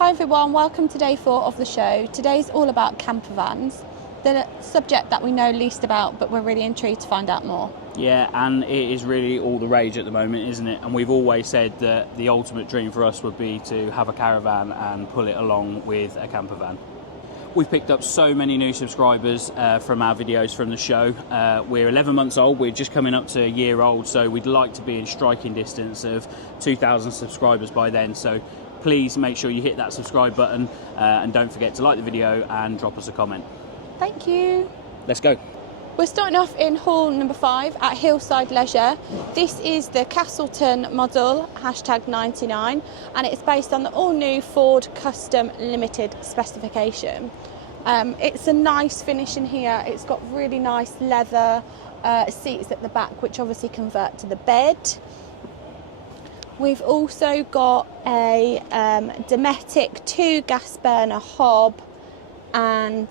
Hi everyone, welcome to day 4 of the show. Today's all about campervans, the subject that we know least about, but we're really intrigued to find out more. Yeah, and it is really all the rage at the moment, isn't it? And we've always said that the ultimate dream for us would be to have a caravan and pull it along with a campervan. We've picked up so many new subscribers from our videos from the show. We're 11 months old, we're just coming up to a year old, so we'd like to be in striking distance of 2,000 subscribers by then. So please make sure you hit that subscribe button and don't forget to like the video and drop us a comment. Thank you. Let's go. We're starting off in hall number 5 at Hillside Leisure. This is the Castleton model, #99, and it's based on the all-new Ford Custom Limited specification. It's a nice finish in here. It's got really nice leather seats at the back, which obviously convert to the bed. We've also got a Dometic 2 gas burner hob and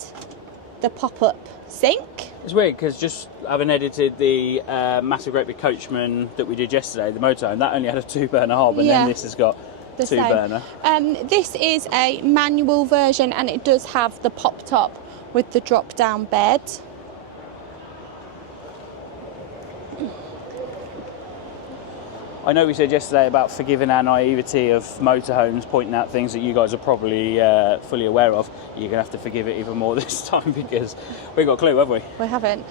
the pop-up sink. It's weird because just having edited the massive great big coachman that we did yesterday, the motorhome, that only had a 2-burner hob, and then this has got the 2-burner. This is a manual version and it does have the pop top with the drop down bed. I know we said yesterday about forgiving our naivety of motorhomes, pointing out things that you guys are probably fully aware of. You're going to have to forgive it even more this time because we've got a clue, haven't we? We haven't.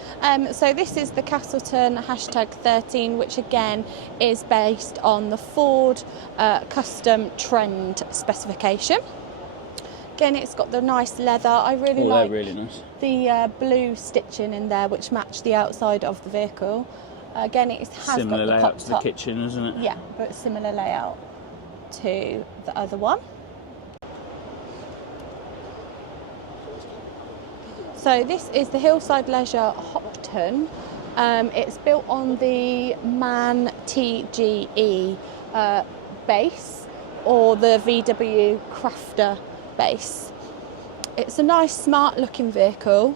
So this is the Castleton #13, which again is based on the Ford Custom Trend specification. Again, it's got the nice leather. I really like really nice. The blue stitching in there, which match the outside of the vehicle. Again, it has similar got the layout pop to the top. kitchen, isn't it? Yeah, but similar layout to the other one. So this is the Hillside Leisure Hopton. It's built on the MAN TGE base or the VW Crafter base. It's a nice, smart-looking vehicle.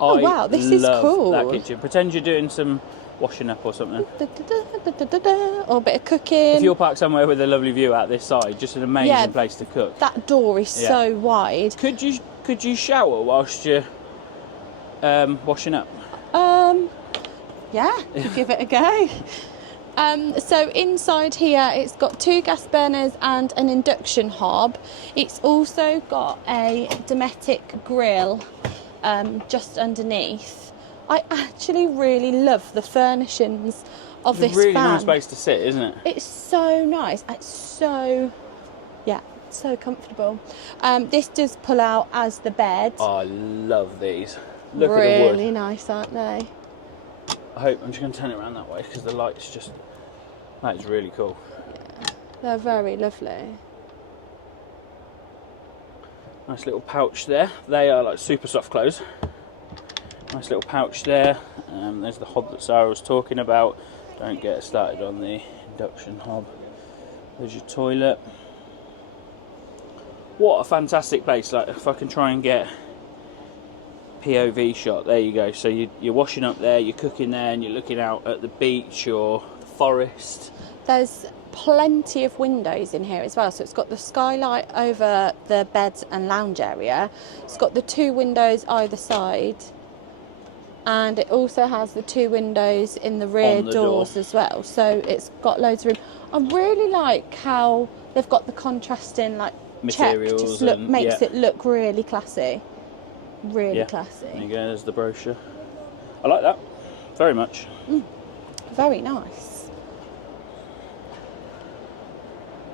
Oh wow, this is cool. That kitchen. Pretend you're doing some washing up or something. Or a bit of cooking. If you're parked somewhere with a lovely view out this side, just an amazing place to cook. That door is so wide. Could you shower whilst you're washing up? Yeah, give it a go. So inside here it's got 2 gas burners and an induction hob. It's also got a Dometic grill just underneath. I actually really love the furnishings of this van. Really nice place to sit, isn't it? It's so nice. It's so comfortable. This does pull out as the bed. Oh, I love these. Look at the wood. Really nice, aren't they? I'm just going to turn it around that way because the light's just... That is really cool. Yeah, they're very lovely. Nice little pouch there. They are like super soft close. Nice little pouch there. There's the hob that Sara was talking about. Don't get started on the induction hob. There's your toilet. What a fantastic place. Like, if I can try and get POV shot, there you go. So you're washing up there, you're cooking there, and you're looking out at the beach or the forest. There's plenty of windows in here as well, so it's got the skylight over the bed and lounge area. It's got the 2 windows either side, and it also has the 2 windows in the rear doors as well, so it's got loads of room. I really like how they've got the contrasting like materials, just makes it look really classy. Really classy. There you go, there's the brochure. I like that very much. Very nice.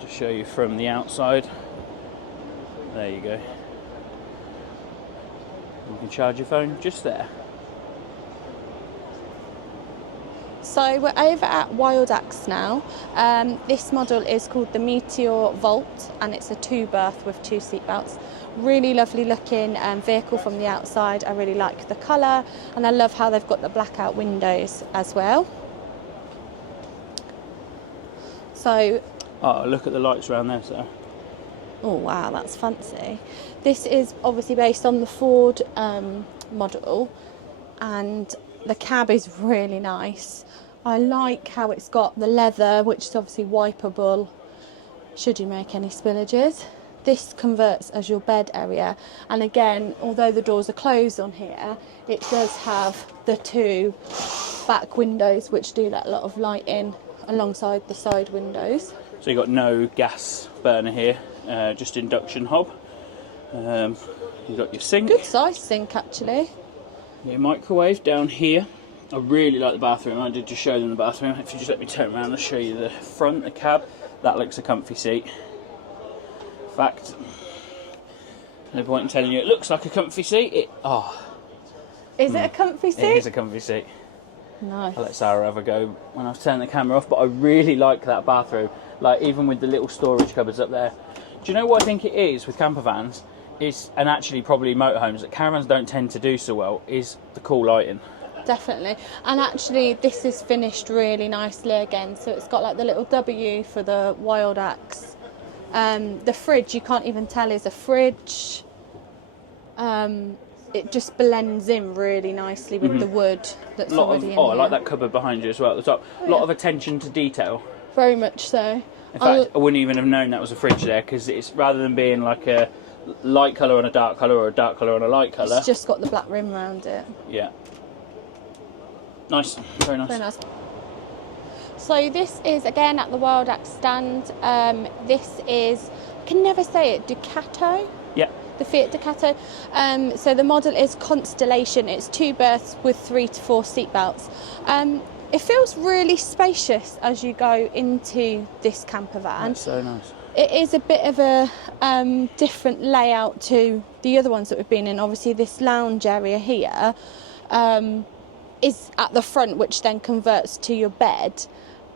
Just show you from the outside. There you go. You can charge your phone just there. So we're over at Wild Axe now. This model is called the Meteor Volt and it's a 2-berth with 2 seat belts. Really lovely looking vehicle from the outside. I really like the colour and I love how they've got the blackout windows as well. So, oh, look at the lights around there, sir. Oh wow, that's fancy. This is obviously based on the Ford model and the cab is really nice. I like how it's got the leather, which is obviously wipeable should you make any spillages. this converts as your bed area. And again, although the doors are closed on here, it does have the 2 back windows which do let a lot of light in alongside the side windows. So you've got no gas burner here, just induction hob. You've got your sink. Good size sink actually. Your microwave down here. I really like the bathroom. I did just show them the bathroom. If you just let me turn around, I'll show you the front, the cab. That looks a comfy seat. In fact, no point in telling you it looks like a comfy seat. Is it a comfy seat? It is a comfy seat. Nice. I'll let Sara have a go when I've turned the camera off, but I really like that bathroom. Like, even with the little storage cupboards up there. Do you know what I think it is with campervans? And actually probably motorhomes, that caravans don't tend to do so well, is the cool lighting. Definitely. And actually this is finished really nicely again, so it's got like the little W for the Wild Axe. The fridge, you can't even tell is a fridge. It just blends in really nicely with the wood that's already in here. I like that cupboard behind you as well at the top. A lot of attention to detail. Very much so. In fact, I wouldn't even have known that was a fridge there, because it's, rather than being like a light colour on a dark colour or a dark colour on a light colour, it's just got the black rim around it. Yeah. Nice, very nice. Very nice. So this is again at the Wild Axe stand. This is, I can never say it, Ducato? Yeah. The Fiat Ducato. So the model is Constellation. It's 2 berths with 3 to 4 seat belts. It feels really spacious as you go into this camper van. That's so nice. It is a bit of a different layout to the other ones that we've been in. Obviously this lounge area here is at the front, which then converts to your bed.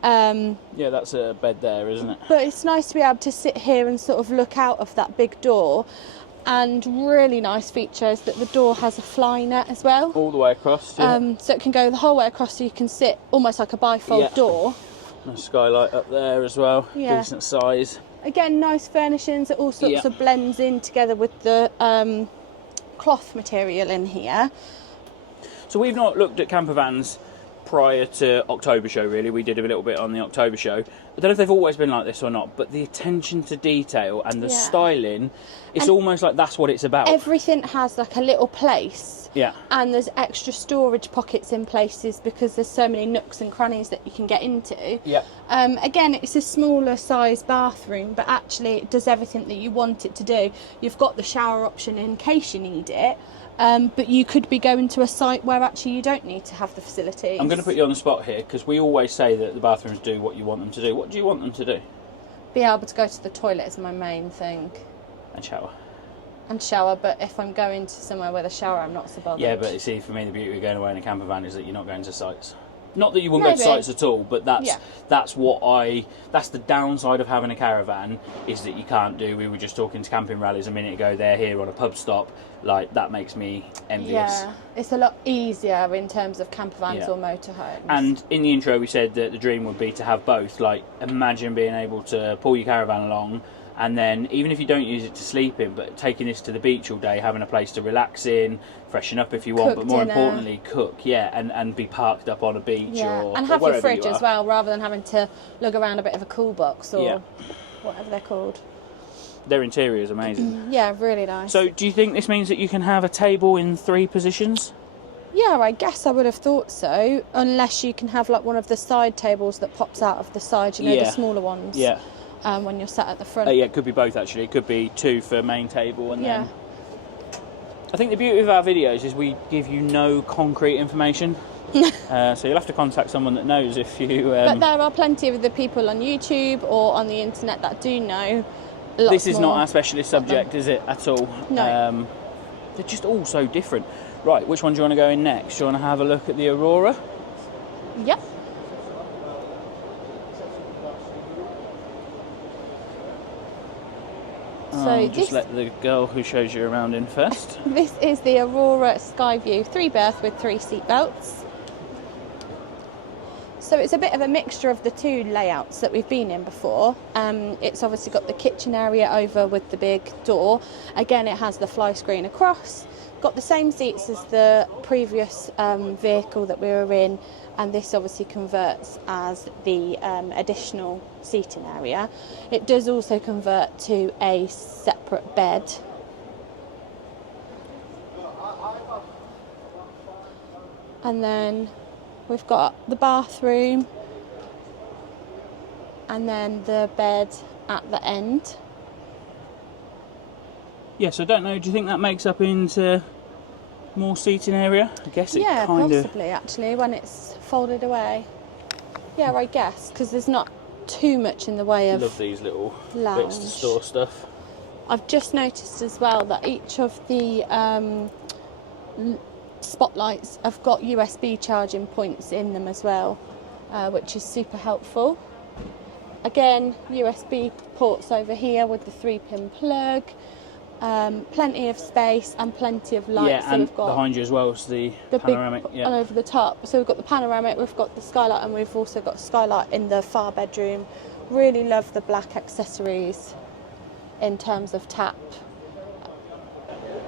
Yeah, that's a bed there, isn't it? But it's nice to be able to sit here and sort of look out of that big door. And really nice feature is that the door has a fly net as well. All the way across. Yeah. So it can go the whole way across, so you can sit almost like a bifold door. And a skylight up there as well. Yeah. Decent size. Again, nice furnishings. It all sorts of blends in together with the cloth material in here. So we've not looked at campervans prior to October show, really. We did a little bit on the October show. I don't know if they've always been like this or not, but the attention to detail and the styling, it's almost like that's what it's about. Everything has like a little place. Yeah. And there's extra storage pockets in places because there's so many nooks and crannies that you can get into. Yeah. Again, it's a smaller size bathroom, but actually it does everything that you want it to do. You've got the shower option in case you need it. But you could be going to a site where actually you don't need to have the facilities. I'm going to put you on the spot here, because we always say that the bathrooms do what you want them to do. What do you want them to do? Be able to go to the toilet is my main thing. And shower. And shower, but if I'm going to somewhere with a shower, I'm not so bothered. Yeah, but you see, for me, the beauty of going away in a camper van is that you're not going to sites. Not that you wouldn't go to sites at all, but that's the downside of having a caravan, is that you can't do. We were just talking to camping rallies a minute ago. They're here on a pub stop. Like, that makes me envious. Yeah, it's a lot easier in terms of camper vans or motorhomes. And in the intro, we said that the dream would be to have both. Like, imagine being able to pull your caravan along, and then even if you don't use it to sleep in, but taking this to the beach all day, having a place to relax in, freshen up if you want, but more importantly, cook, and be parked up on a beach and have your fridge as well, rather than having to lug around a bit of a cool box or whatever they're called. Their interior is amazing. Yeah, really nice. So do you think this means that you can have a table in 3 positions? Yeah, I guess I would have thought so, unless you can have like one of the side tables that pops out of the side, you know, the smaller ones. Yeah. When you're sat at the front. Yeah, it could be both actually. It could be 2 for main table and then... I think the beauty of our videos is we give you no concrete information. So you'll have to contact someone that knows if you... But there are plenty of the people on YouTube or on the internet that do know. This is not our specialist subject, is it, at all? No. They're just all so different. Right, which one do you want to go in next? Do you want to have a look at the Aurora? Yep. So just let the girl who shows you around in first. This is the Aurora Sky View 3 berth with 3 seat belts. So So it's a bit of a mixture of the two layouts that we've been in before. It's obviously got the kitchen area over with the big door. Again, it has the fly screen across. Got the same seats as the previous vehicle that we were in, and this obviously converts as the additional seating area. It does also convert to a separate bed. And then we've got the bathroom and then the bed at the end. Yes, I don't know, do you think that makes up into more seating area? I guess it kind of... possibly actually, when it's folded away. Yeah, I guess, because there's not too much in the way of love these little lounge. bits to store stuff. I've just noticed as well that each of the spotlights have got USB charging points in them as well, which is super helpful. Again, USB ports over here with the 3-pin plug. Plenty of space and plenty of light. Yeah, so and we've got behind you as well is the panoramic. Big, and over the top. So we've got the panoramic, we've got the skylight, and we've also got skylight in the far bedroom. Really love the black accessories in terms of tap.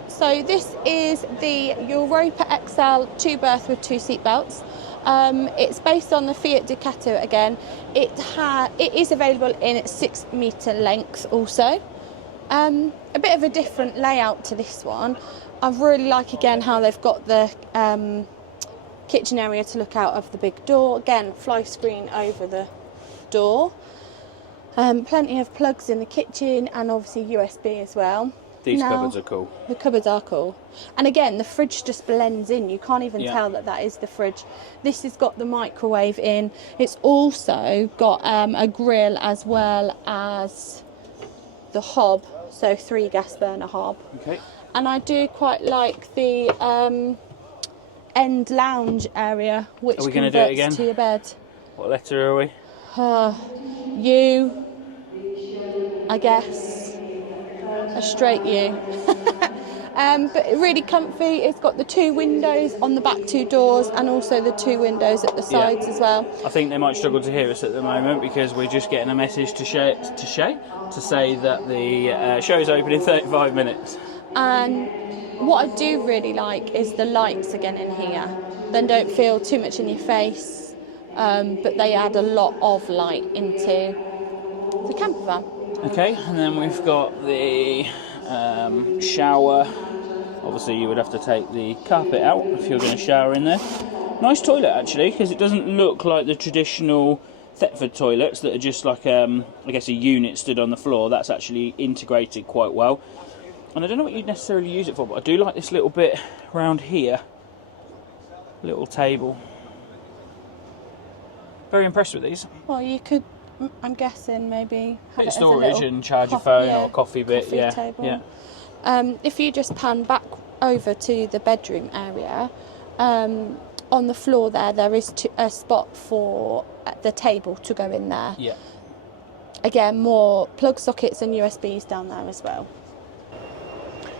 So this is the Europa XL 2-berth with 2 seat belts. It's based on the Fiat Ducato again. It is available in 6-metre length also. A bit of a different layout to this one. I really like again how they've got the kitchen area to look out of the big door. Again, fly screen over the door. Plenty of plugs in the kitchen and obviously USB as well. These cupboards are cool. The cupboards are cool. And again, the fridge just blends in. You can't even tell that that is the fridge. This has got the microwave in. It's also got a grill as well as the hob. So 3 gas burner hob. Okay. And I do quite like the end lounge area, which are we going to do it again? To your bed. What letter are we? U, I guess. A straight U. But really comfy. It's got the 2 windows on the back 2 doors and also the 2 windows at the sides as well. I think they might struggle to hear us at the moment because we're just getting a message to say that the show's open in 35 minutes. And what I do really like is the lights again in here. They don't feel too much in your face, but they add a lot of light into the camper van. Okay, and then we've got the shower. Obviously you would have to take the carpet out if you're going to shower in there. Nice toilet actually, because it doesn't look like the traditional Thetford toilets that are just like I guess a unit stood on the floor. That's actually integrated quite well. And I don't know what you'd necessarily use it for, but I do like this little bit around here. Little table. Very impressed with these. Well, you could, I'm guessing, maybe have bit it of storage as a and charge your phone or a coffee bit. Coffee table. Yeah. If you just pan back over to the bedroom area, on the floor there is a spot for the table to go in there. Yeah. Again, more plug sockets and USBs down there as well.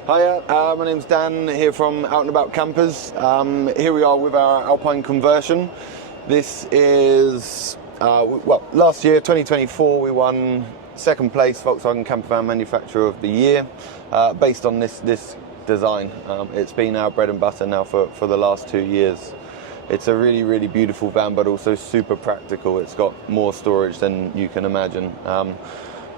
Hiya, my name's Dan here from Out and About Campers. Here we are with our Alpine conversion. This is, last year, 2024, we won 2nd place Volkswagen Campervan Manufacturer of the Year based on this design. It's been our bread and butter now for the last 2 years. It's a really, really beautiful van, but also super practical. It's got more storage than you can imagine.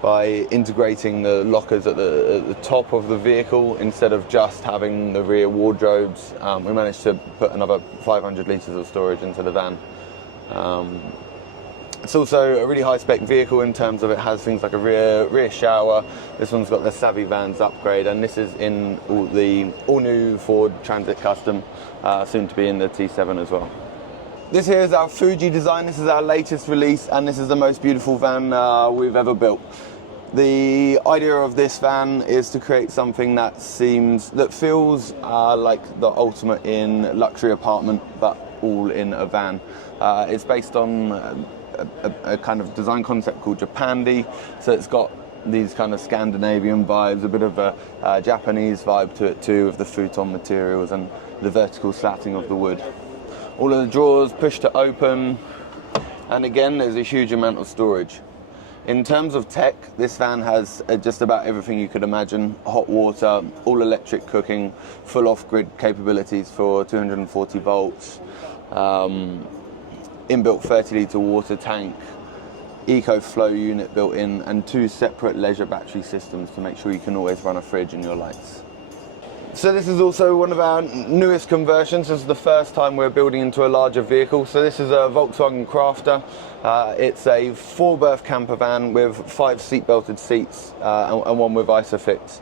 By integrating the lockers at the top of the vehicle instead of just having the rear wardrobes, we managed to put another 500 litres of storage into the van. It's also a really high-spec vehicle in terms of it has things like a rear shower. This one's got the Savvy Vans upgrade, and this is in the all-new Ford Transit Custom, soon to be in the T7 as well. This here is our Fuji design. This is our latest release, and this is the most beautiful van we've ever built. The idea of this van is to create something that feels like the ultimate in luxury apartment, but all in a van. It's based on a kind of design concept called Japandi, so it's got these kind of Scandinavian vibes, a bit of a Japanese vibe to it too, with the futon materials and the vertical slatting of the wood. All of the drawers push to open, And again, there's a huge amount of storage. In terms of tech, this van has just about everything you could imagine. Hot water, all electric cooking, full off-grid capabilities for 240 volts, inbuilt 30-litre water tank, eco-flow unit built in, and 2 separate leisure battery systems to make sure you can always run a fridge in your lights. So this is also one of our newest conversions. This is the first time we're building into a larger vehicle. So this is a Volkswagen Crafter. It's a 4-berth camper van with 5 seat-belted seats and 1 with Isofix.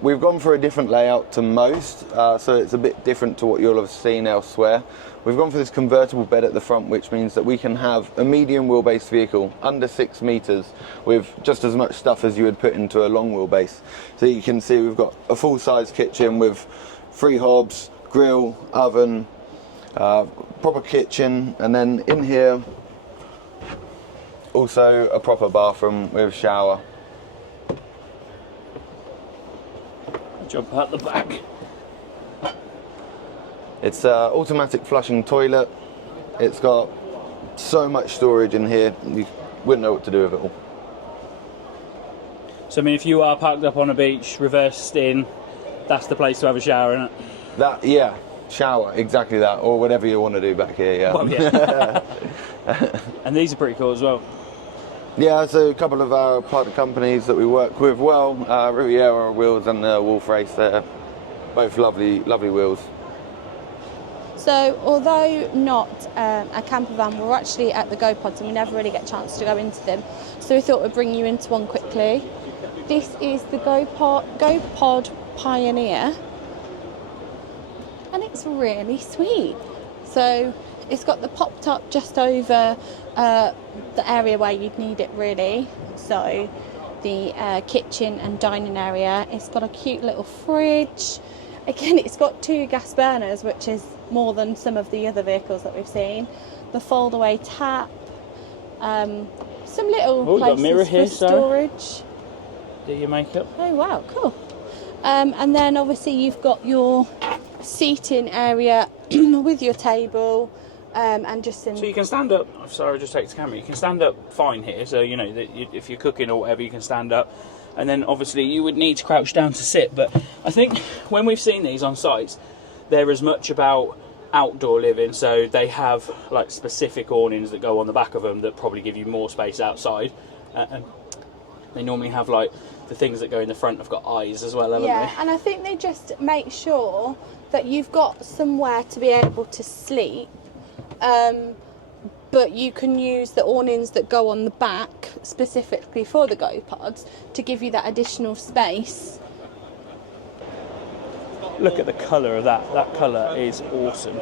We've gone for a different layout to most, so it's a bit different to what you'll have seen elsewhere. We've gone for this convertible bed at the front, which means that we can have a medium wheelbase vehicle under 6 meters with just as much stuff as you would put into a long wheelbase. So you can see we've got a full-size kitchen with 3 hobs, grill, oven, proper kitchen, and then in here also a proper bathroom with shower. Jump out the back. It's an automatic flushing toilet. It's got so much storage in here, you wouldn't know what to do with it all. So I mean, if you are parked up on a beach, reversed in, that's the place to have a shower, isn't it? Yeah, shower, exactly that, or whatever you want to do back here, yeah. Well, yeah. And these are pretty cool as well. Yeah, so a couple of our partner companies that we work with well, Riviera wheels and Wolf Race, they're both lovely wheels. So although not a camper van, we're actually at the Go Pods and we never really get a chance to go into them. So we thought we'd bring you into one quickly. This is the Go Pod Pioneer, and it's really sweet. So it's got the pop top just over the area where you'd need it really. So the kitchen and dining area. It's got a cute little fridge. Again, it's got 2 gas burners, which is more than some of the other vehicles that we've seen. The fold-away tap, some little places mirror here, for storage. Do your makeup. Oh wow, cool. And then obviously you've got your seating area with your table, and just in. So you can stand up. If Sarah just takes the camera, you can stand up fine here. So you know that if you're cooking or whatever, you can stand up. And then obviously you would need to crouch down to sit. But I think when we've seen these on sites, they're as much about outdoor living. So they have like specific awnings that go on the back of them that probably give you more space outside. And they normally have like the things that go in the front have got eyes as well, haven't they? Yeah, and I think they just make sure that you've got somewhere to be able to sleep. But you can use the awnings that go on the back specifically for the Go Pods to give you that additional space. Look at the colour of that. That colour is awesome.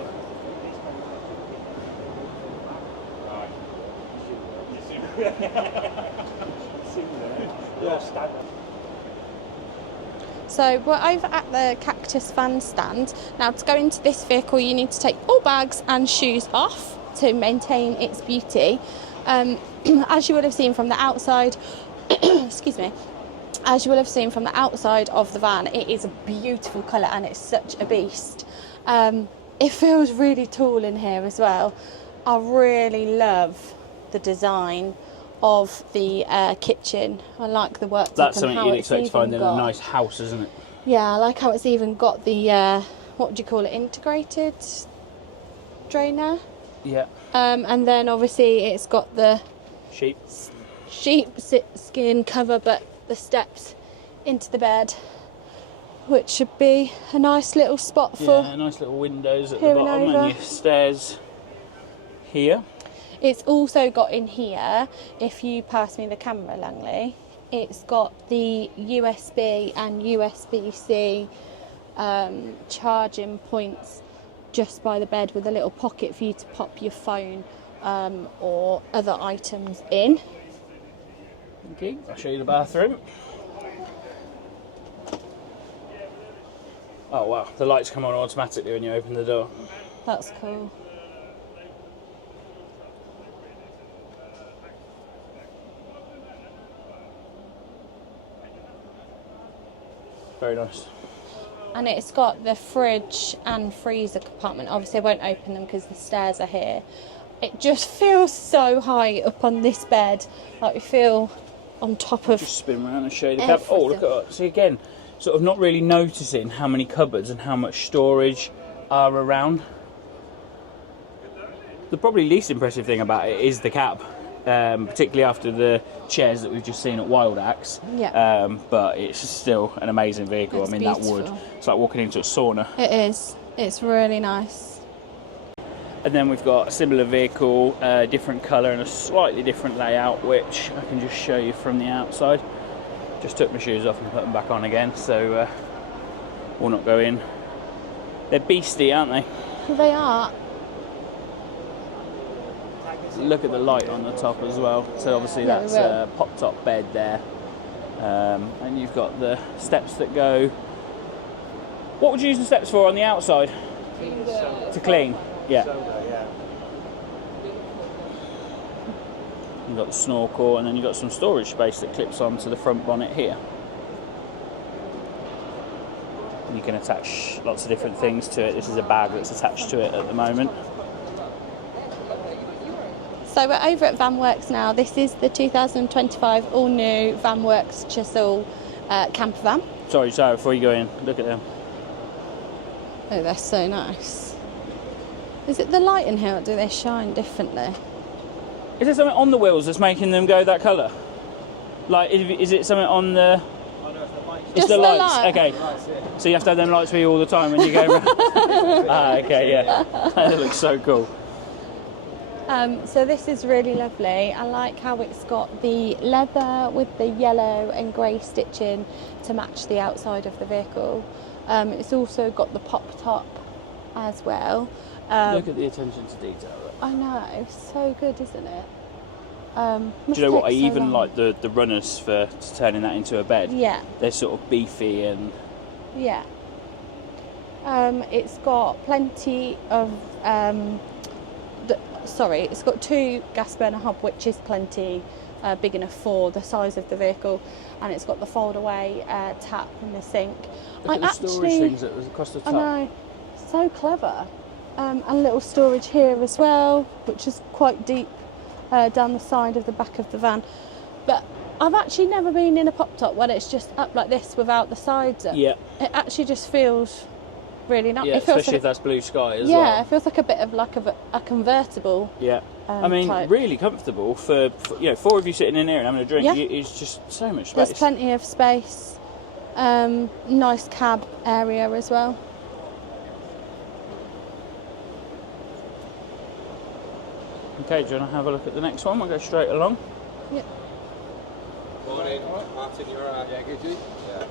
So we're over at the Cactus van stand. Now to go into this vehicle you need to take all bags and shoes off to maintain its beauty. As you would have seen from the outside, excuse me, as you will have seen from the outside of the van, it is a beautiful colour and it's such a beast. It feels really tall in here as well. I really love the design of the kitchen. I like the worktop. That's something you'd expect to find in a nice house, isn't it? Yeah, I like how it's even got the, what do you call it, integrated drainer? Yeah. And then obviously it's got the Sheep skin cover, but the steps into the bed, which should be a nice little spot for. Yeah, nice little windows at the peering bottom over. and your stairs here. It's also got in here, if you pass me the camera, Langley, it's got the USB and USB-C charging points just by the bed with a little pocket for you to pop your phone or other items in. Okay, I'll show you the bathroom. Oh wow, the lights come on automatically when you open the door. That's cool. Very nice. And it's got the fridge and freezer compartment. Obviously I won't open them because the stairs are here. It just feels so high up on this bed. Like we feel on top of. Just spin around and show you the cab. Oh, look at that. See again, sort of not really noticing how many cupboards and how much storage are around. The probably least impressive thing about it is the cab, particularly after the chairs that we've just seen at Wild Axe. Yeah. But it's still an amazing vehicle. It's I mean, beautiful. that wood, it's like walking into a sauna. It is. It's really nice. And then we've got a similar vehicle, different colour and a slightly different layout, which I can just show you from the outside. Just took my shoes off and put them back on again, so we'll not go in. They're beastly, aren't they? They are. Look at the light on the top as well. So obviously that's a pop-top bed there. And you've got the steps that go... What would you use the steps for on the outside? To clean? Yeah. You've got the snorkel, and then you've got some storage space that clips onto the front bonnet here. And you can attach lots of different things to it. This is a bag that's attached to it at the moment. So we're over at VanWorks now. This is the 2025 all-new VanWorks Chisel Campervan. Sorry, Sarah, before you go in, look at them. Oh, they're so nice. Is it the light in here, or do they shine differently? Is there something on the wheels that's making them go that colour? Like, is it something on the... It's Just the the lights. light. Okay. So you have to have them lights for you all the time when you go around. Okay, yeah. That looks so cool. So this is really lovely. I like how it's got the leather with the yellow and grey stitching to match the outside of the vehicle. It's also got the pop top as well. Look at the attention to detail. I know, so good, isn't it? Do you know what? I even like the runners for turning that into a bed. Yeah. They're sort of beefy and... Yeah. It's got plenty of... it's got 2 gas burner hob, which is plenty big enough for the size of the vehicle, and it's got the fold-away tap in the sink. Look at the storage things that was across the top. I know, so clever. And a little storage here as well, which is quite deep down the side of the back of the van. But I've actually never been in a pop-top when it's just up like this without the sides up. Yeah. It actually just feels really nice. Yeah, especially if that's blue sky as well. Yeah, it feels like a bit of like a convertible. Yeah. I mean, type. really comfortable for 4 of you sitting in here and having a drink. Yeah. It's just so much space. There's plenty of space. Nice cab area as well. Okay, do you want to have a look at the next one? We'll go straight along. Yep. Morning, Martin, you're right. Yeah, good, you? Yeah.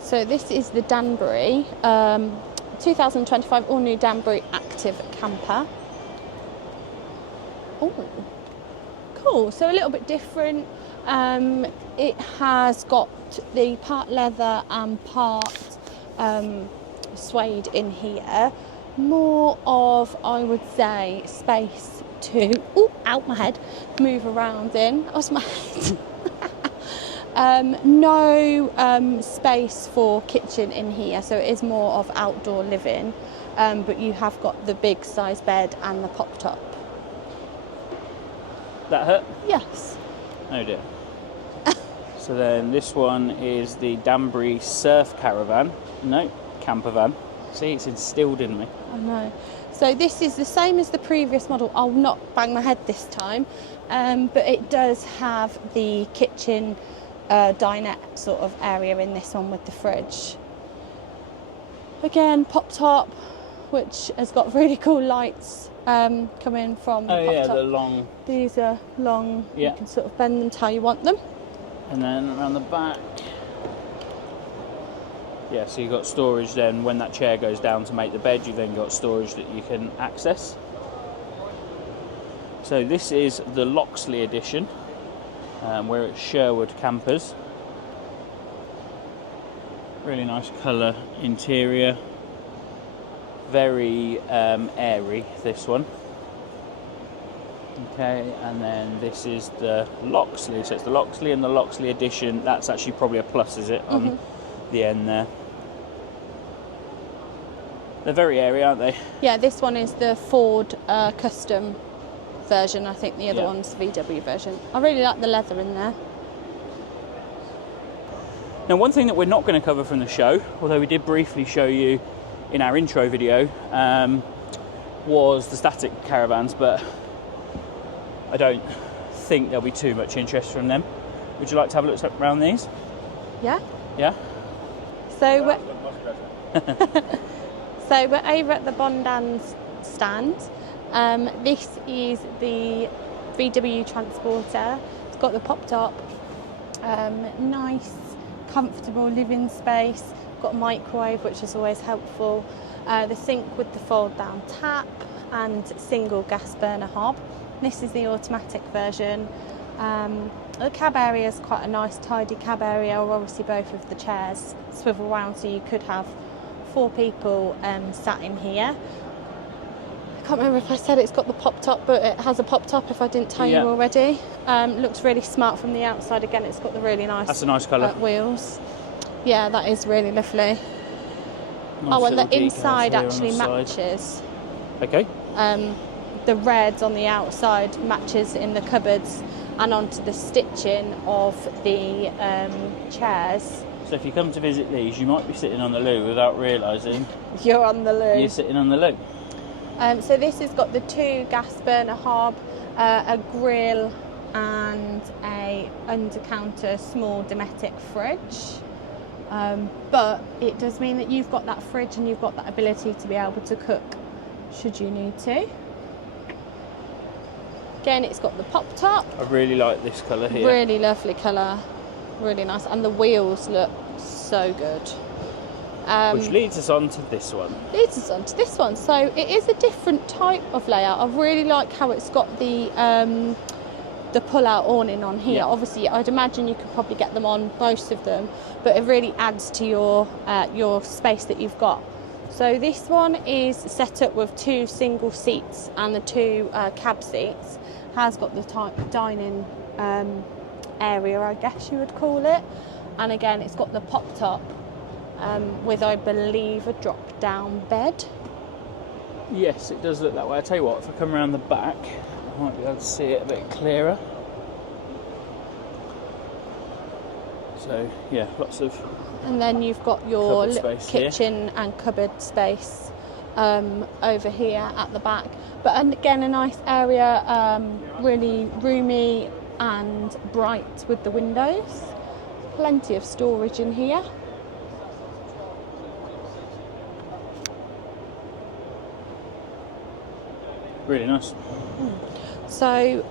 So this is the Danbury 2025 all-new Danbury Active Camper. Oh, cool. So a little bit different. It has got the part leather and part suede in here. More of, I would say, space to out my head, move around in. That was my head. No space for kitchen in here, so it is more of outdoor living, but you have got the big size bed and the pop top. That hurt? Yes. Oh dear. So then this one is the Danbury Surf Caravan. No, Campervan. See, it's instilled in me. I know. So this is the same as the previous model. I'll not bang my head this time, but it does have the kitchen dinette sort of area in this one with the fridge. Again, pop top, which has got really cool lights coming from the Oh pop yeah, top. the long. These are long. Yeah. You can sort of bend them to how you want them. And then around the back. Yeah, so you've got storage then when that chair goes down to make the bed, you've then got storage that you can access. So this is the Loxley edition, we're at Sherwood Campers. Really nice colour interior, very airy, this one. Okay, and then this is the Loxley, so it's the Loxley and the Loxley edition. That's actually probably a plus, is it, on the end there. They're very airy, aren't they? Yeah, this one is the Ford custom version. I think the other Yeah. one's the VW version. I really like the leather in there. Now, one thing that we're not going to cover from the show, although we did briefly show you in our intro video, was the static caravans, but I don't think there'll be too much interest from them. Would you like to have a look around these? Yeah. Yeah? So we're over at the Bondan stand. This is the VW Transporter. It's got the pop top, nice, comfortable living space. Got a microwave, which is always helpful. The sink with the fold down tap and single gas burner hob. This is the automatic version. The cab area is quite a nice tidy cab area. Obviously both of the chairs swivel round, so you could have 4 people sat in here. I can't remember if I said it's got the pop top, but it has a pop top if I didn't tell you already. Looks really smart from the outside. Again, it's got the really nice, That's a nice colour. Wheels. Yeah, that is really lovely. Nice And the little decals inside here on actually the side. matches. Okay. The red on the outside matches in the cupboards and onto the stitching of the chairs. So if you come to visit these, you might be sitting on the loo without realising You're on the loo. you're sitting on the loo. So this has got the 2 gas burner hob, a grill and a under-counter small Dometic fridge. But it does mean that you've got that fridge and you've got that ability to be able to cook should you need to. Again, it's got the pop top. I really like this colour here. Really lovely colour, really nice, and the wheels look so good. Which leads us on to this one. Leads us on to this one. So it is a different type of layout. I really like how it's got the pull-out awning on here. Yeah. Obviously, I'd imagine you could probably get them on most of them, but it really adds to your space that you've got. So this one is set up with 2 single seats and the 2 cab seats. Has got the dining area, I guess you would call it. And again, it's got the pop top with, I believe, a drop down bed. Yes, it does look that way. I tell you what, if I come around the back, I might be able to see it a bit clearer. So yeah, lots of. And then you've got your Cupboard little space here. kitchen and cupboard space over here at the back. But and again, a nice area, really roomy and bright with the windows. Plenty of storage in here. Really nice. So,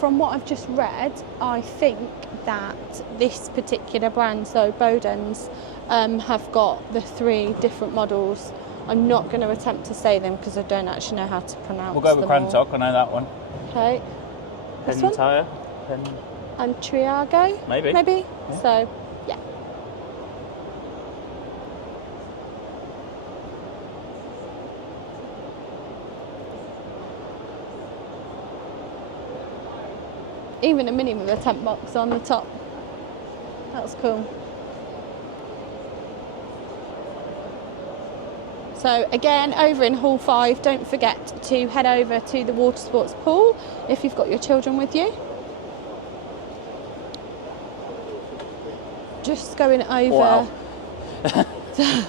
from what I've just read, I think that this particular brand, so Bondan's, have got the 3 different models. I'm not going to attempt to say them because I don't actually know how to pronounce them. We'll go with them all. Crantock, I know that one. Okay. This one? Pentire. And Triago? Maybe. Yeah. So, yeah. Even a mini with a tent box on the top. That's cool. So again, over in Hall 5, don't forget to head over to the water sports pool if you've got your children with you. Just going over. Wow.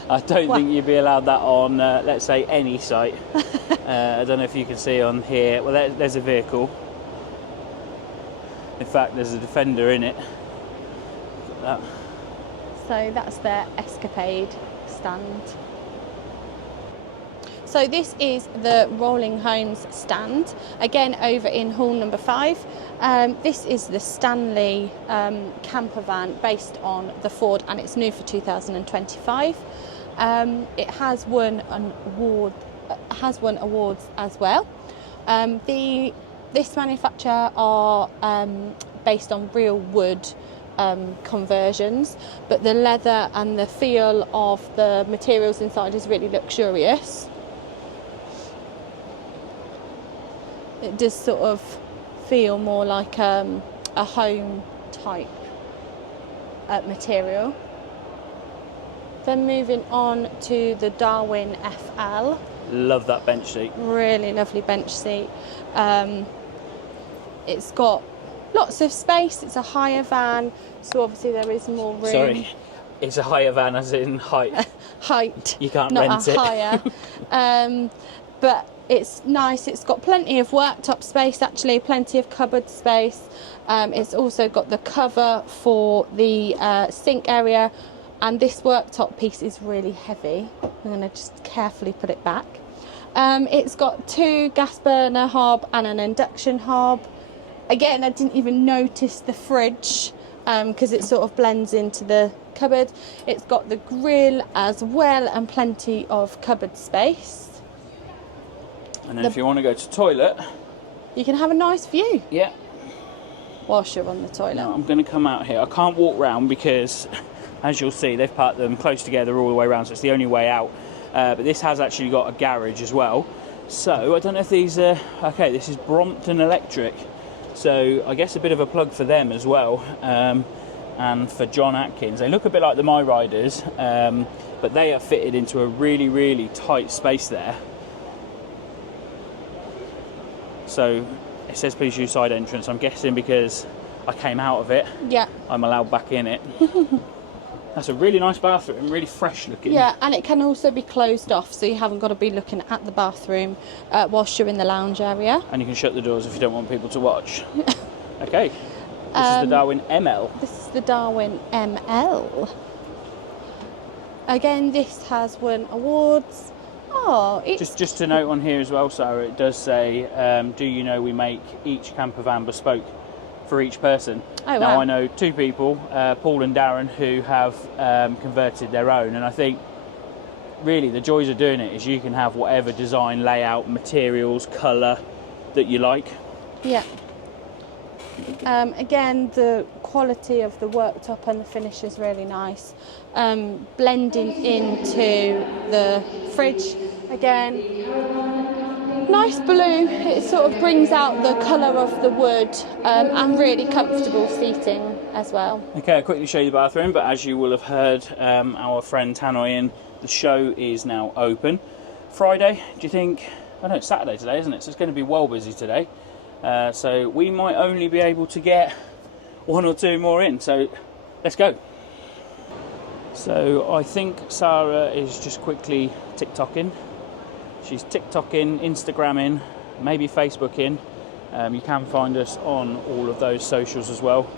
I don't think you'd be allowed that on, let's say, any site. I don't know if you can see on here. Well, there's a vehicle. In fact, there's a Defender in it. So that's their Escapade stand. So this is the Rolling Homes stand, again over in hall number 5. This is the Stanley camper van based on the Ford, and it's new for 2025. It has won an award, awards as well. This manufacturer are based on real wood conversions, but the leather and the feel of the materials inside is really luxurious. It does sort of feel more like a home type material. Then moving on to the Darwin FL. Love that bench seat. Really lovely bench seat. It's got lots of space. It's a higher van, so obviously there is more room. Sorry, it's a higher van as in height. Height. You can't not rent a it. higher. But it's nice. It's got plenty of worktop space, actually, plenty of cupboard space. It's also got the cover for the sink area, and this worktop piece is really heavy. I'm going to just carefully put it back. It's got 2 gas burner hob and an induction hob. Again, I didn't even notice the fridge because it sort of blends into the cupboard. It's got the grill as well and plenty of cupboard space. And then if you want to go to toilet, you can have a nice view. Yeah. Whilst you're on the toilet. Now I'm going to come out here. I can't walk round because, as you'll see, they've parked them close together all the way around, so it's the only way out. But this has actually got a garage as well. So I don't know if these are... Okay, this is Brompton Electric. So I guess a bit of a plug for them as well. And for John Atkins. They look a bit like the My Riders, but they are fitted into a really, really tight space there. So it says please use side entrance. I'm guessing because I came out of it, yeah, I'm allowed back in it. That's a really nice bathroom, really fresh looking. Yeah, and it can also be closed off, so you haven't got to be looking at the bathroom whilst you're in the lounge area. And you can shut the doors if you don't want people to watch. Okay, this is the Darwin ML. This is the Darwin ML. Again, this has won awards. Oh, it's... Just to note on here as well, Sarah, it does say, do you know we make each camper van bespoke for each person? Oh, wow. Now I know 2 people, Paul and Darren, who have converted their own, and I think really the joys of doing it is you can have whatever design, layout, materials, colour that you like. Yeah. Again, the quality of the worktop and the finish is really nice. Blending into the fridge again. Nice blue. It sort of brings out the colour of the wood and really comfortable seating as well. Okay, I'll quickly show you the bathroom, but as you will have heard our friend Tanoian, the show is now open. Friday, do you think... Oh no, it's Saturday today, isn't it? So it's going to be well busy today. So we might only be able to get 1 or 2 more in, so let's go. So I think Sara is just quickly TikToking. She's TikToking, Instagramming, maybe Facebooking. You can find us on all of those socials as well.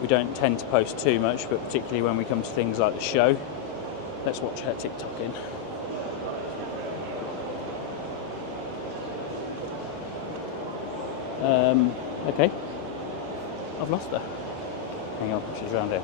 We don't tend to post too much, but particularly when we come to things like the show. Let's watch her TikToking. Okay, I've lost her. Hang on, she's around here.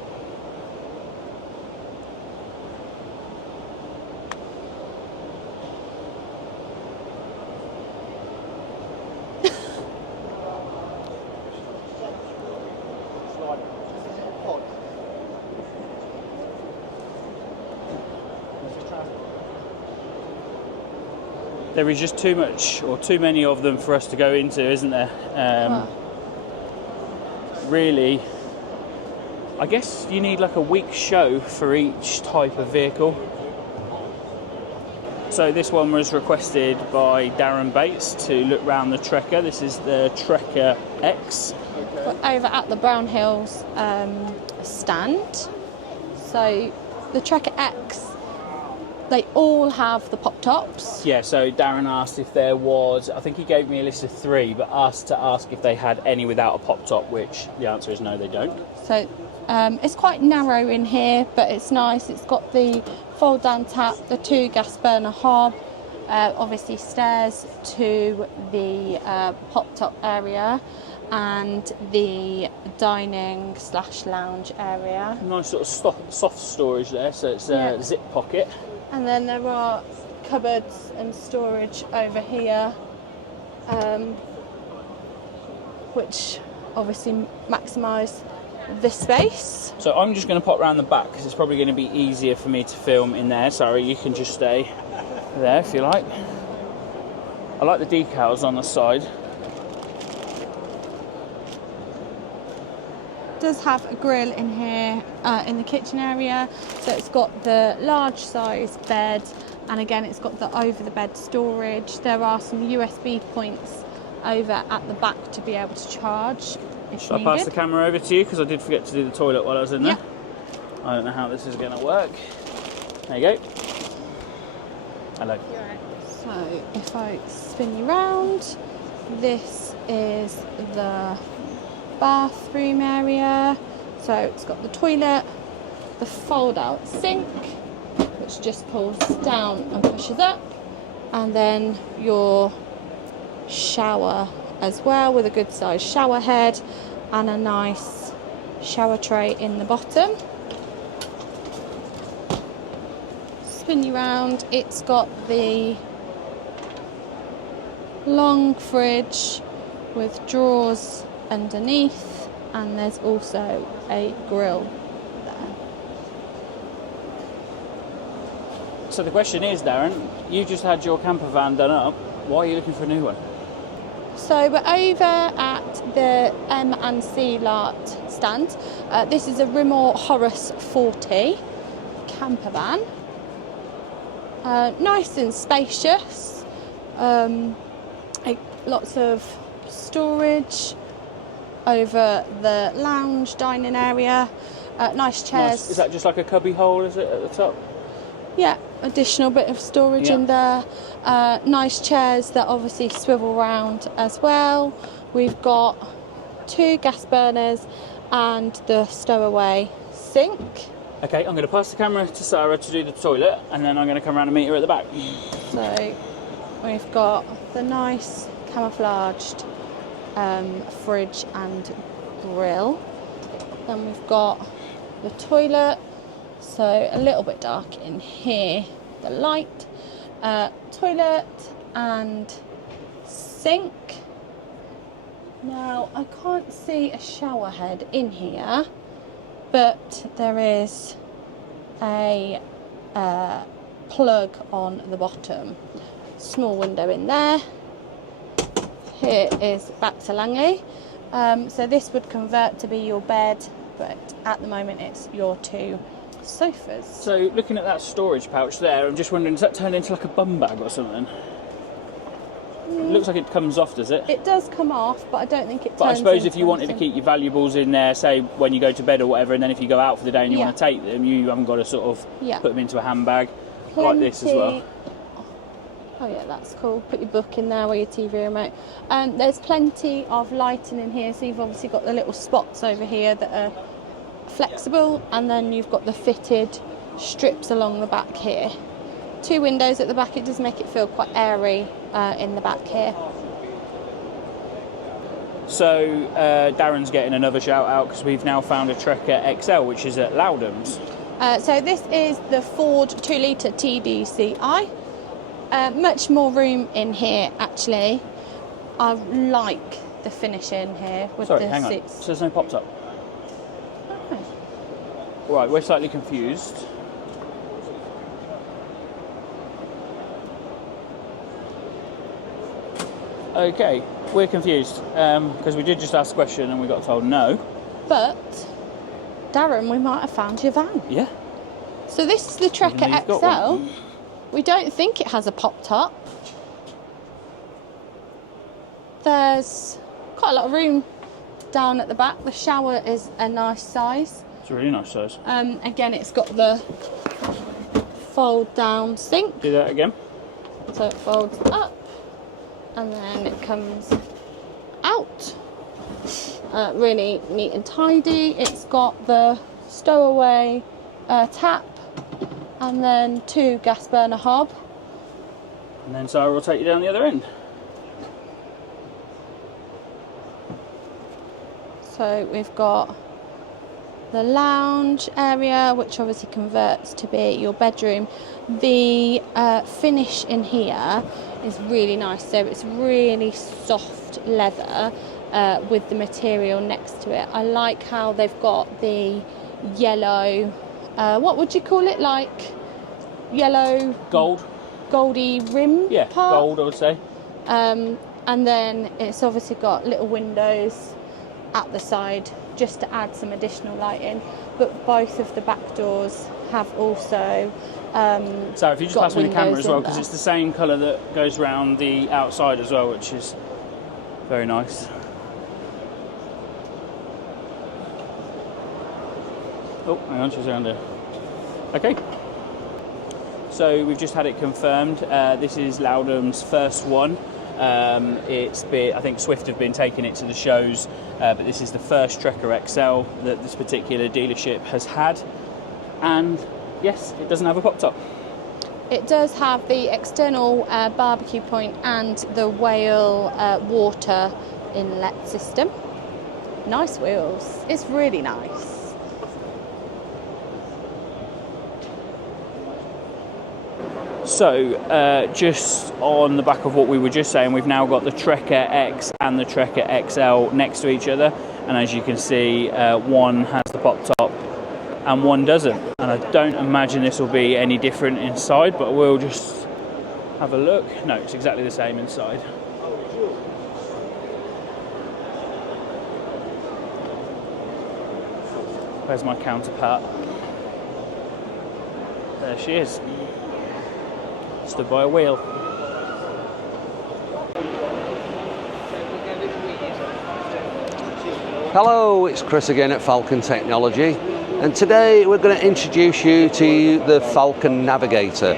There is just too much, or too many of them for us to go into, isn't there? Really, I guess you need like a week's show for each type of vehicle. So this one was requested by Darren Bates to look round the Trekker. This is the Trekker X. Over at the Brown Hills stand. So the Trekker X, they all have the pop tops. Yeah, so Darren asked if there was, I think he gave me a list of 3, but asked if they had any without a pop top, which the answer is no, they don't. So it's quite narrow in here, but it's nice. It's got the fold down tap, the 2 gas burner hob, obviously stairs to the pop top area, and the dining / lounge area. Nice sort of soft storage there, so it's a zip pocket. And then there are cupboards and storage over here, which obviously maximise the space. So I'm just going to pop round the back because it's probably going to be easier for me to film in there. Sorry, you can just stay there if you like. I like the decals on the side. does have a grill in here in the kitchen area. So it's got the large size bed, and again it's got the over the bed storage. There are some USB points over at the back to be able to charge if Shall I needed. pass the camera over to you, because I did forget to do the toilet while I was in there? Yeah. I don't know how this is going to work. There you go. Hello. So if I spin you round, this is the bathroom area. So it's got the toilet, the fold out sink, which just pulls down and pushes up, and then your shower as well, with a good sized shower head and a nice shower tray in the bottom. Spin you round, it's got the long fridge with drawers underneath, and there's also a grill there. So the question is, Darren, you just had your camper van done up. Why are you looking for a new one? So we're over at the NEC stand. This is a Rimor Horus 40 camper van. Nice and spacious. Lots of storage over the lounge dining area. Nice chairs. Nice. Is that just like a cubby hole, is it, at the top? Yeah, additional bit of storage in there. Nice chairs that obviously swivel round as well. We've got 2 gas burners and the stowaway sink. Okay, I'm going to pass the camera to Sara to do the toilet, and then I'm going to come around and meet her at the back. So we've got the nice camouflaged fridge and grill. Then we've got the toilet, so a little bit dark in here, the light, toilet and sink. Now I can't see a shower head in here, but there is a plug on the bottom. Small window in there. Here is back to Langley. So this would convert to be your bed, but at the moment it's your 2 sofas. So looking at that storage pouch there, I'm just wondering, does that turn into like a bum bag or something? It looks like it comes off, does it? It does come off, but I don't think it turns. But I suppose if into you wanted to anything. keep your valuables in there, say when you go to bed or whatever, and then if you go out for the day and you want to take them, you haven't got to sort of put them into a handbag. Like this as well. Oh yeah, that's cool. Put your book in there or your TV remote. There's plenty of lighting in here, so you've obviously got the little spots over here that are flexible, and then you've got the fitted strips along the back here. 2 windows at the back. It does make it feel quite airy in the back here. So Darren's getting another shout out because we've now found a Trekker XL, which is at Loudon's. So this is the Ford 2-litre TDCi. Much more room in here, actually. I like the finish in here with Sorry, the hang on. seats. So there's no pop top. Oh. Right, we're slightly confused. Okay, we're confused because we did just ask a question and we got told no. But, Darren, we might have found your van. Yeah. So this is the Even though Trekker you've got one. XL. We don't think it has a pop top. There's quite a lot of room down at the back. The shower is a nice size. It's a really nice size. Again, it's got the fold down sink. Do that again. So it folds up and then it comes out. Really neat and tidy. It's got the stowaway tap and then 2 gas burner hob. And then Sara will take you down the other end. So we've got the lounge area, which obviously converts to be your bedroom. The finish in here is really nice. So it's really soft leather with the material next to it. I like how they've got the yellow, what would you call it? Like yellow... Gold. Goldy rim Yeah, part. gold I would say. And then it's obviously got little windows at the side just to add some additional lighting. But both of the back doors have also So if you just got pass me the camera windows as well, in because there. it's the same colour that goes around the outside as well, which is very nice. Oh, hang on, she's around there. Okay. So we've just had it confirmed. This is Loudham's first one. It's been, I think Swift have been taking it to the shows, but this is the first Trekker XL that this particular dealership has had. And yes, it doesn't have a pop top. It does have the external barbecue point and the whale water inlet system. Nice wheels. It's really nice. So, just on the back of what we were just saying, we've now got the Trekker X and the Trekker XL next to each other, and as you can see, one has the pop top and one doesn't. And I don't imagine this will be any different inside, but we'll just have a look. No, it's exactly the same inside. Where's my counterpart? There she is. Stood by a wheel. Hello, it's Chris again at Falcon Technology, and today we're going to introduce you to the Falcon Navigator.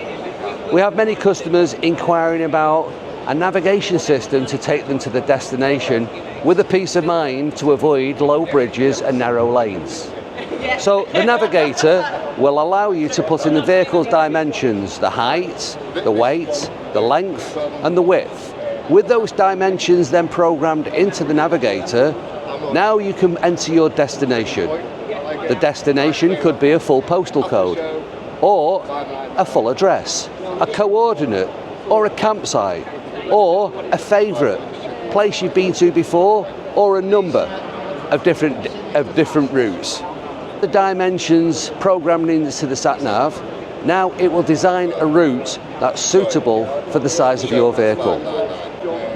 We have many customers inquiring about a navigation system to take them to the destination with a peace of mind to avoid low bridges and narrow lanes. So the Navigator will allow you to put in the vehicle's dimensions, the height, the weight, the length and the width. With those dimensions then programmed into the Navigator, now you can enter your destination. The destination could be a full postal code, or a full address, a coordinate, or a campsite, or a favourite, place you've been to before, or a number of different routes. The dimensions programmed into the sat-nav, now it will design a route that's suitable for the size of your vehicle.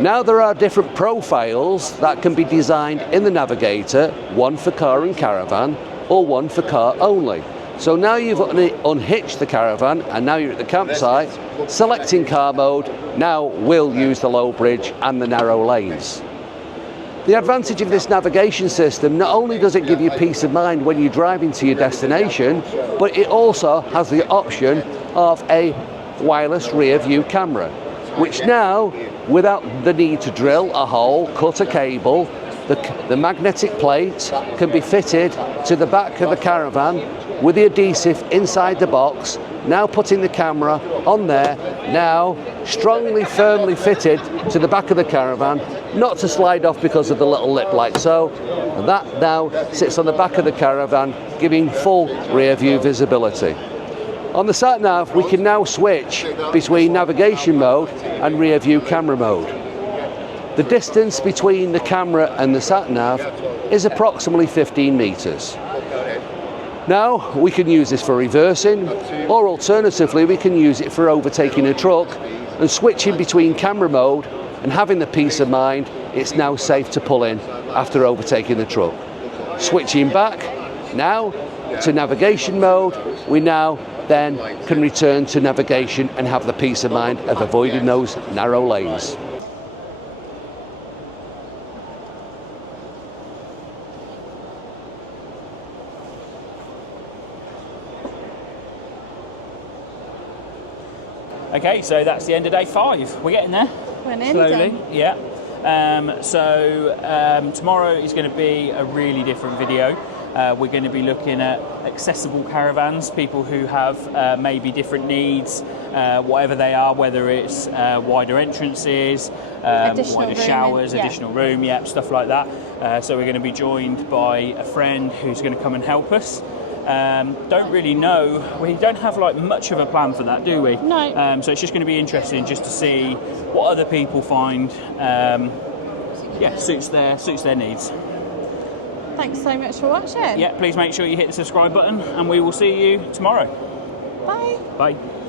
Now there are different profiles that can be designed in the Navigator, one for car and caravan, or one for car only. So now you've unhitched the caravan and now you're at the campsite, selecting car mode, now we'll use the low bridge and the narrow lanes. The advantage of this navigation system, not only does it give you peace of mind when you're driving to your destination, but it also has the option of a wireless rear view camera, which now, without the need to drill a hole, cut a cable, the magnetic plate can be fitted to the back of the caravan with the adhesive inside the box, now putting the camera on there, now strongly, firmly fitted to the back of the caravan, not to slide off because of the little lip like so. And that now sits on the back of the caravan, giving full rear view visibility. On the sat-nav, we can now switch between navigation mode and rear view camera mode. The distance between the camera and the sat-nav is approximately 15 metres. Now we can use this for reversing, or alternatively we can use it for overtaking a truck and switching between camera mode and having the peace of mind it's now safe to pull in after overtaking the truck. Switching back now to navigation mode, we now then can return to navigation and have the peace of mind of avoiding those narrow lanes. Okay, so that's the end of day 5. We're getting there. We're nearly Slowly, done. yeah. Tomorrow is going to be a really different video. We're going to be looking at accessible caravans, people who have maybe different needs, whatever they are, whether it's wider entrances, wider showers, additional room, stuff like that. So we're going to be joined by a friend who's going to come and help us. Don't really know, we don't have like much of a plan for that, do we? No. So it's just going to be interesting just to see what other people find suits their needs. Thanks so much for watching. Yeah, please make sure you hit the subscribe button and we will see you tomorrow. Bye. Bye.